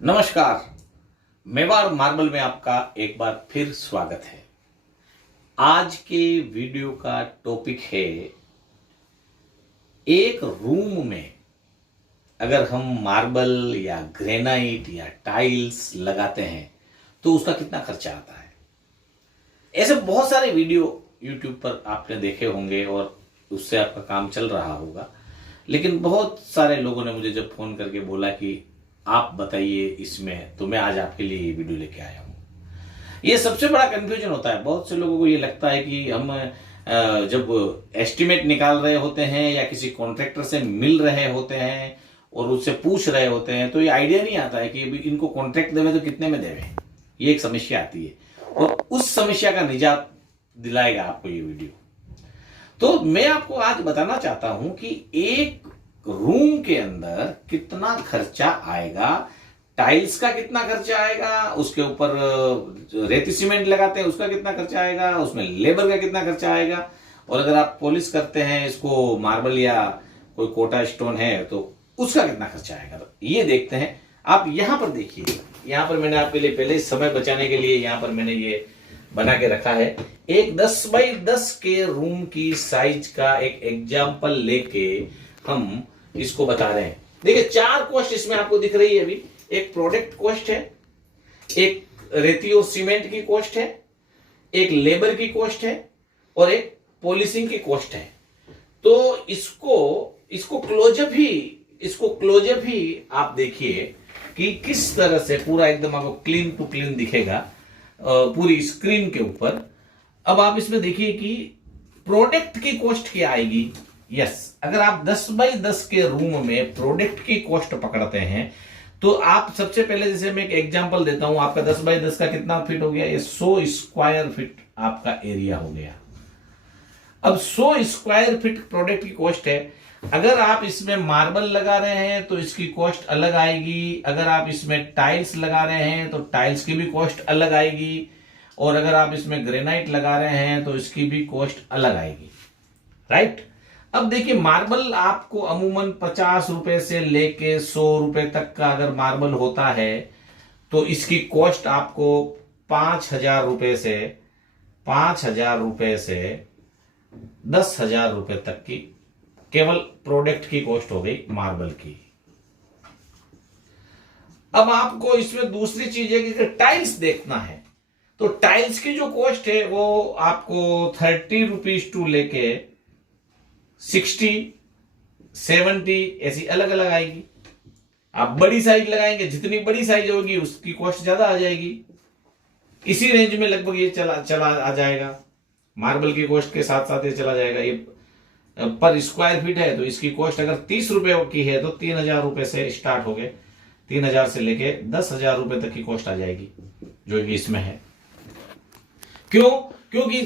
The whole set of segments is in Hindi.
नमस्कार। मेवाड़ मार्बल में आपका एक बार फिर स्वागत है। आज के वीडियो का टॉपिक है, एक रूम में अगर हम मार्बल या ग्रेनाइट या टाइल्स लगाते हैं तो उसका कितना खर्चा आता है। ऐसे बहुत सारे वीडियो YouTube पर आपने देखे होंगे और उससे आपका काम चल रहा होगा, लेकिन बहुत सारे लोगों ने मुझे जब फोन करके बोला कि आप बताइए इसमें, तो मैं आज आपके लिए ये वीडियो लेके आया हूँ। ये सबसे बड़ा कंफ्यूजन होता है। बहुत से लोगों को ये लगता है कि हम जब एस्टिमेट निकाल रहे होते हैं या किसी कॉन्ट्रैक्टर से मिल रहे होते हैं और उससे पूछ रहे होते हैं तो ये आइडिया नहीं आता है कि इनको कॉन्ट्रैक्ट देवे तो कितने में देवे। ये एक समस्या आती है और उस समस्या का निजात दिलाएगा आपको ये वीडियो। तो मैं आपको आज बताना चाहता हूं कि एक रूम के अंदर कितना खर्चा आएगा, टाइल्स का कितना खर्चा आएगा, उसके ऊपर रेती सीमेंट लगाते हैं उसका कितना खर्चा आएगा, उसमें लेबर का कितना खर्चा आएगा, और अगर आप पॉलिश करते हैं इसको मार्बल या कोई कोटा स्टोन है तो उसका कितना खर्चा आएगा। तो ये देखते हैं। आप यहां पर देखिए, यहां पर मैंने आपके लिए पहले समय बचाने के लिए यहां पर मैंने ये बना के रखा है। एक 10 बाई 10 के रूम की साइज का एक एग्जाम्पल लेके हम इसको बता रहे हैं। देखिए, 4 कॉस्ट इसमें आपको दिख रही है। अभी एक प्रोडक्ट कॉस्ट है, एक रेती और सीमेंट की कॉस्ट है, एक लेबर की कॉस्ट है और एक पॉलिशिंग की कॉस्ट है। तो इसको क्लोजअप ही आप देखिए कि किस तरह से पूरा एकदम आपको क्लीन टू क्लीन दिखेगा पूरी स्क्रीन के ऊपर। अब आप इसमें देखिए कि प्रोडक्ट की कॉस्ट क्या आएगी। यस, अगर आप 10 बाई 10 के रूम में प्रोडक्ट की कॉस्ट पकड़ते हैं तो आप सबसे पहले, जैसे मैं एक एग्जांपल देता हूं, आपका 10 बाई 10 का कितना फीट हो गया, ये 100 स्क्वायर फीट आपका एरिया हो गया। अब 100 स्क्वायर फीट प्रोडक्ट की कॉस्ट है। अगर आप इसमें मार्बल लगा रहे हैं तो इसकी कॉस्ट अलग आएगी, अगर आप इसमें टाइल्स लगा रहे हैं तो टाइल्स की भी कॉस्ट अलग आएगी, और अगर आप इसमें ग्रेनाइट लगा रहे हैं तो इसकी भी कॉस्ट अलग आएगी। राइट। अब देखिए, मार्बल आपको अमूमन 50 रुपए से लेके 100 रुपए तक का अगर मार्बल होता है तो इसकी कॉस्ट आपको 5,000 रुपए से 10,000 रुपए तक की केवल प्रोडक्ट की कॉस्ट हो गई मार्बल की। अब आपको इसमें दूसरी चीज है कि टाइल्स देखना है तो टाइल्स की जो कॉस्ट है वो आपको 30 रुपीज टू लेके 60, 70 ऐसी अलग अलग आएगी। आप बड़ी साइज लगाएंगे, जितनी बड़ी साइज होगी उसकी कॉस्ट ज्यादा आ जाएगी। इसी रेंज में लगभग ये चला आ जाएगा। मार्बल की कॉस्ट के साथ साथ ये चला जाएगा। ये पर स्क्वायर फीट है तो इसकी कॉस्ट अगर 30 रुपए की है तो 3,000 रुपए से स्टार्ट हो गए, 3,000 से लेके 10,000 रुपए तक की कॉस्ट आ जाएगी जो कि इसमें है। क्यों? क्योंकि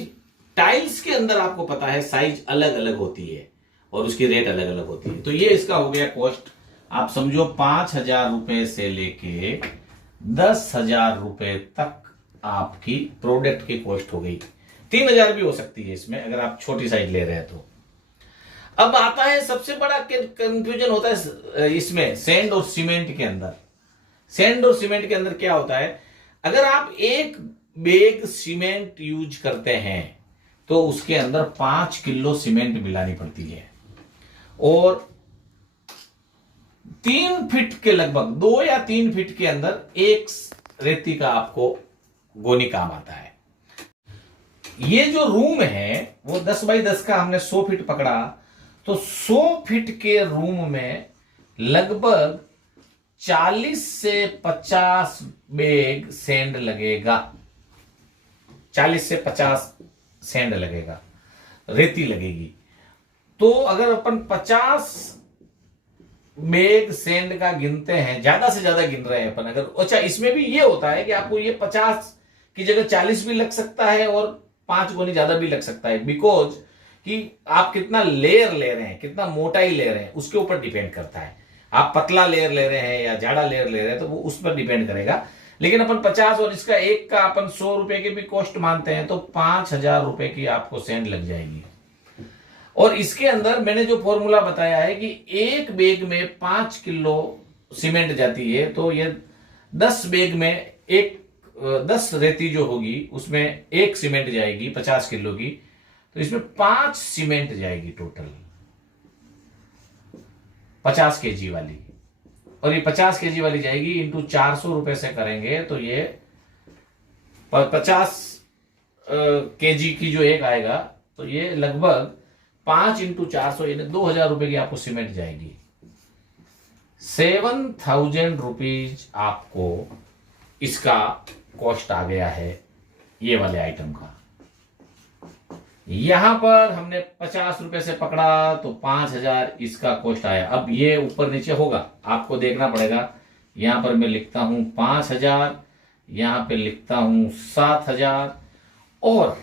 टाइल्स के अंदर आपको पता है साइज अलग अलग होती है और उसकी रेट अलग अलग होती है। तो ये इसका हो गया कॉस्ट। आप समझो 5,000 रुपए से लेके 10,000 रुपए तक आपकी प्रोडक्ट की कॉस्ट हो गई। 3,000 भी हो सकती है इसमें अगर आप छोटी साइज ले रहे हैं तो। अब आता है सबसे बड़ा कंफ्यूजन होता है इसमें सैंड और सीमेंट के अंदर। सैंड और सीमेंट के अंदर क्या होता है, अगर आप एक बैग सीमेंट यूज करते हैं तो उसके अंदर 5 किलो सीमेंट मिलानी पड़ती है और 3 फीट के लगभग 2 या 3 फीट के अंदर एक रेती का आपको गोनी काम आता है। ये जो रूम है वो 10 बाई 10 का हमने 100 फीट पकड़ा तो 100 फीट के रूम में लगभग 40 से 50 बैग सैंड लगेगा। 40 से 50 सैंड लगेगा, रेती लगेगी। तो अगर अपन 50 बैग सैंड का गिनते हैं, ज्यादा से ज्यादा गिन रहे हैं अपन अगर, अच्छा इसमें भी ये होता है कि आपको ये 50 की जगह 40 भी लग सकता है और 5 गुनी ज्यादा भी लग सकता है, बिकॉज कि आप कितना लेयर ले रहे हैं, कितना मोटाई ले रहे हैं उसके ऊपर डिपेंड करता है। आप पतला लेयर ले रहे हैं या जाड़ा लेयर ले रहे हैं तो वो उस पर डिपेंड करेगा। लेकिन अपन 50 और इसका एक का अपन 100 रुपए की भी कॉस्ट मानते हैं तो 5,000 रुपए की आपको सैंड लग जाएगी। और इसके अंदर मैंने जो फॉर्मूला बताया है कि एक बैग में 5 किलो सीमेंट जाती है तो ये 10 बैग में एक 10 रेती जो होगी उसमें एक सीमेंट जाएगी 50 किलो की, तो इसमें 5 सीमेंट जाएगी टोटल 50 केजी वाली। और ये 50 केजी वाली जाएगी इंटू 400 रुपए से करेंगे तो ये 50 केजी की जो एक आएगा तो ये लगभग 5 इंटू 400 यानी 2000 रुपए की आपको सीमेंट जाएगी। 7000 रुपीज आपको इसका कॉस्ट आ गया है ये वाले आइटम का। यहां पर हमने 50 रुपए से पकड़ा तो 5000 इसका कॉस्ट आया। अब ये ऊपर नीचे होगा, आपको देखना पड़ेगा। यहां पर मैं लिखता हूं 5000, यहां पे लिखता हूं 7000। और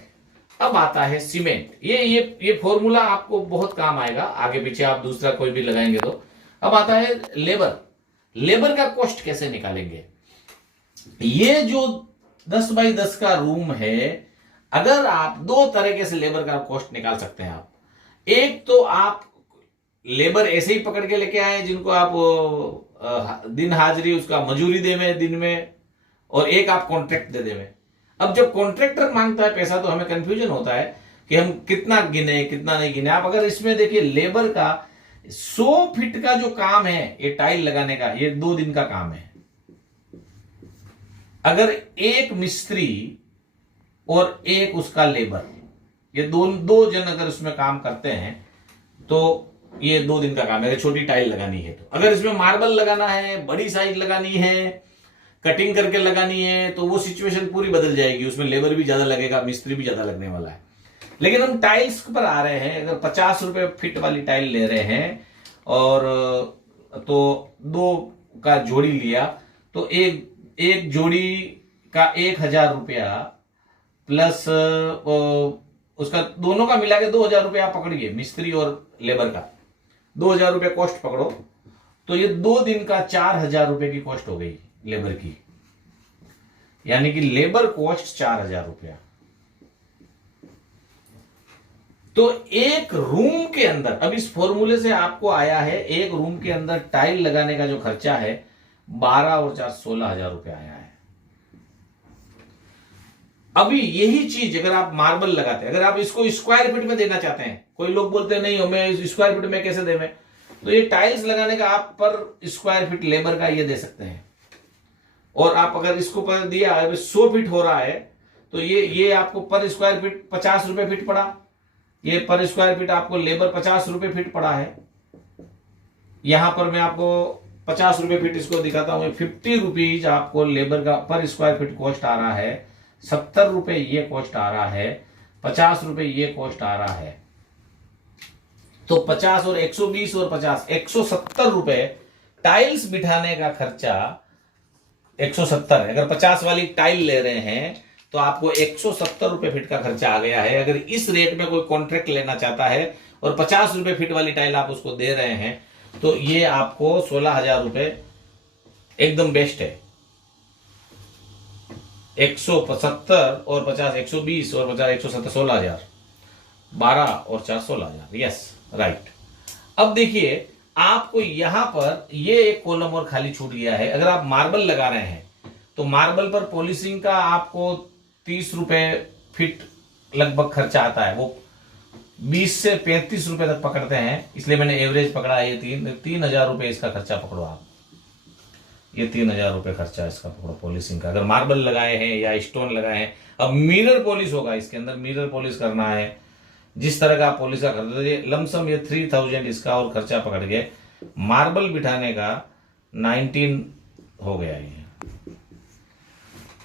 अब आता है सीमेंट। ये फॉर्मूला आपको बहुत काम आएगा, आगे पीछे आप दूसरा कोई भी लगाएंगे तो। अब आता है लेबर का कॉस्ट कैसे निकालेंगे। ये जो 10 बाई 10 का रूम है, अगर आप दो तरीके से लेबर का कॉस्ट निकाल सकते हैं आप। एक तो आप लेबर ऐसे ही पकड़ के लेके आए जिनको आप दिन हाजिरी उसका मजूरी दे में दिन में, और एक आप कॉन्ट्रैक्ट दे में। अब जब कॉन्ट्रैक्टर मांगता है पैसा तो हमें कंफ्यूजन होता है कि हम कितना गिने कितना नहीं गिने। आप अगर इसमें देखिए लेबर का 100 फीट का जो काम है ये टाइल लगाने का, ये 2 दिन का काम है। अगर एक मिस्त्री और एक उसका लेबर, ये दो जन अगर उसमें काम करते हैं तो ये 2 दिन का काम है, छोटी टाइल लगानी है तो। अगर इसमें मार्बल लगाना है, बड़ी साइज लगानी है, कटिंग करके लगानी है, तो वो सिचुएशन पूरी बदल जाएगी। उसमें लेबर भी ज्यादा लगेगा, मिस्त्री भी ज्यादा लगने वाला है। लेकिन हम टाइल्स पर आ रहे हैं, अगर 50 रुपए फीट वाली टाइल ले रहे हैं और तो 2 का जोड़ी लिया तो एक जोड़ी का 1000 रुपया प्लस उसका दोनों का मिला के 2000 रुपया आप पकड़िए, मिस्त्री और लेबर का 2000 रुपये कॉस्ट पकड़ो तो ये 2 दिन का 4000 रुपए की कॉस्ट हो गई लेबर की। यानी कि लेबर कॉस्ट 4000 रुपया। तो एक रूम के अंदर, अब इस फॉर्मूले से आपको आया है एक रूम के अंदर टाइल लगाने का जो खर्चा है 12 और 4 16,000 रुपया आया है। अभी यही चीज अगर आप मार्बल लगाते हैं, अगर आप इसको स्क्वायर फीट में देना चाहते हैं, कोई लोग बोलते हैं नहीं हमें स्क्वायर फीट में कैसे देवें, तो ये टाइल्स लगाने का आप पर स्क्वायर फीट लेबर का ये दे सकते हैं। और आप अगर इसको पर दिया 100 फीट हो रहा है तो ये आपको पर स्क्वायर फीट 50 रुपए फीट पड़ा। ये पर स्क्वायर फीट आपको लेबर 50 रुपए फीट पड़ा है। यहां पर मैं आपको 50 रुपए फीट इसको दिखाता हूं। 50 रुपीज आपको लेबर का पर स्क्वायर फीट कॉस्ट आ रहा है, 70 रुपए ये कॉस्ट आ रहा है, 50 रुपए ये कॉस्ट आ रहा है। तो 50 और 120 और 50 170 रुपए टाइल्स बिठाने का खर्चा 170 है। अगर 50 वाली टाइल ले रहे हैं तो आपको 170 रुपए फीट का खर्चा आ गया है। अगर इस रेट में कोई कॉन्ट्रैक्ट लेना चाहता है और 50 रुपए फीट वाली टाइल आप उसको दे रहे हैं तो ये आपको 16,000 रुपए एकदम बेस्ट है। 170 और 50 120 और 50 170 16,000, 12 और 4 16,000। Yes right. अब देखिए आपको यहां पर ये एक कॉलम और खाली छूट गया है। अगर आप मार्बल लगा रहे हैं तो मार्बल पर पॉलिशिंग का आपको 30 रुपए फीट लगभग खर्चा आता है। वो 20 से 35 रुपए तक पकड़ते हैं, इसलिए मैंने एवरेज पकड़ा है। ये 3,000 रुपए इसका खर्चा पकड़ो आप। ये 3,000 रुपए खर्चा इसका पकड़ो पॉलिशिंग का। अगर मार्बल लगाए हैं या स्टोन लगाए हैं, अब मिरर पॉलिश होगा, इसके अंदर मिरर पॉलिश करना है, जिस तरह का पॉलिश का खर्चा, ये लमसम ये 3000 इसका और खर्चा पकड़ के मार्बल बिठाने का 19 हो गया ये।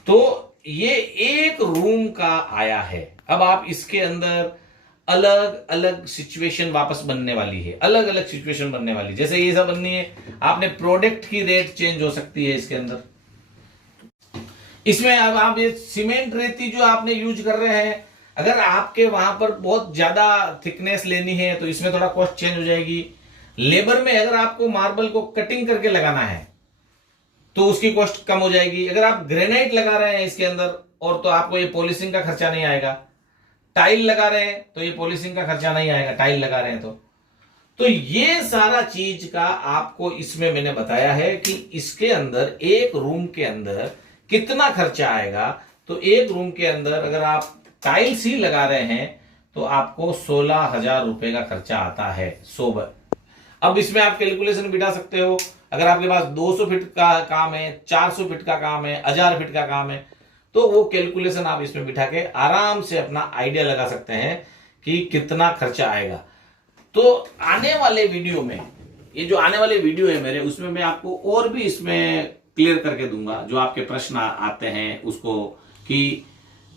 तो ये एक रूम का आया है। अब आप इसके अंदर अलग अलग सिचुएशन वापस बनने वाली है, अलग अलग सिचुएशन बनने वाली। जैसे ये सब बननी है, आपने प्रोडक्ट की रेट चेंज हो सकती है इसके अंदर। इसमें अब आप ये सीमेंट रेती जो आपने यूज कर रहे हैं, अगर आपके वहां पर बहुत ज्यादा थिकनेस लेनी है तो इसमें थोड़ा कॉस्ट चेंज हो जाएगी। लेबर में अगर आपको मार्बल को कटिंग करके लगाना है तो उसकी कॉस्ट कम हो जाएगी। अगर आप ग्रेनाइट लगा रहे हैं इसके अंदर और तो आपको ये पॉलिशिंग का खर्चा नहीं आएगा। टाइल लगा रहे हैं तो ये पॉलिशिंग का खर्चा नहीं आएगा, टाइल लगा रहे हैं तो ये सारा चीज का आपको इसमें मैंने बताया है कि इसके अंदर एक रूम के अंदर कितना खर्चा आएगा। तो एक रूम के अंदर अगर आप टाइल्स ही लगा रहे हैं तो आपको 16,000 रुपए का खर्चा आता है सोबर। अब इसमें आप कैलकुलेशन बिठा सकते हो, अगर आपके पास 200 फीट का काम है, 400 फीट का काम है, 1000 फीट का काम है, तो वो कैलकुलेशन आप इसमें बिठा के आराम से अपना आइडिया लगा सकते हैं कि कितना खर्चा आएगा। तो आने वाले वीडियो में, ये जो आने वाले वीडियो है मेरे, उसमें मैं आपको और भी इसमें क्लियर करके दूंगा जो आपके प्रश्न आते हैं उसको, कि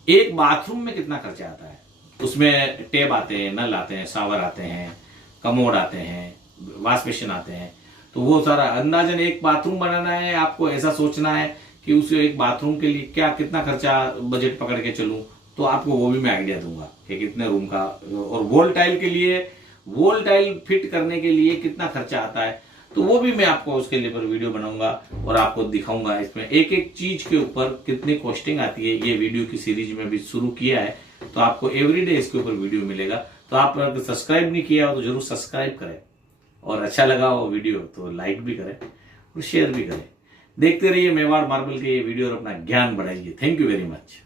एक बाथरूम में कितना खर्चा आता है। उसमें टेप आते हैं, नल आते हैं, शावर आते हैं, कमोड आते हैं, वॉश बेसिन आते हैं। तो वो सारा अंदाजन एक बाथरूम बनाना है, आपको ऐसा सोचना है कि उस एक बाथरूम के लिए क्या कितना खर्चा बजट पकड़ के चलूं, तो आपको वो भी मैं आइडिया दूंगा कि कितने रूम का। और वॉल टाइल के लिए, वॉल टाइल फिट करने के लिए कितना खर्चा आता है, तो वो भी मैं आपको उसके लिए पर वीडियो बनाऊंगा और आपको दिखाऊंगा इसमें एक एक चीज के ऊपर कितनी कॉस्टिंग आती है। ये वीडियो की सीरीज में भी शुरू किया है, तो आपको एवरीडे इसके ऊपर वीडियो मिलेगा। तो आप अगर सब्सक्राइब नहीं किया हो तो जरूर सब्सक्राइब करें, और अच्छा लगा हो वीडियो तो लाइक भी करें और शेयर भी करें। देखते रहिए मेवाड़ मार्बल के ये वीडियो और अपना ज्ञान बढ़ाइए। Thank you very much.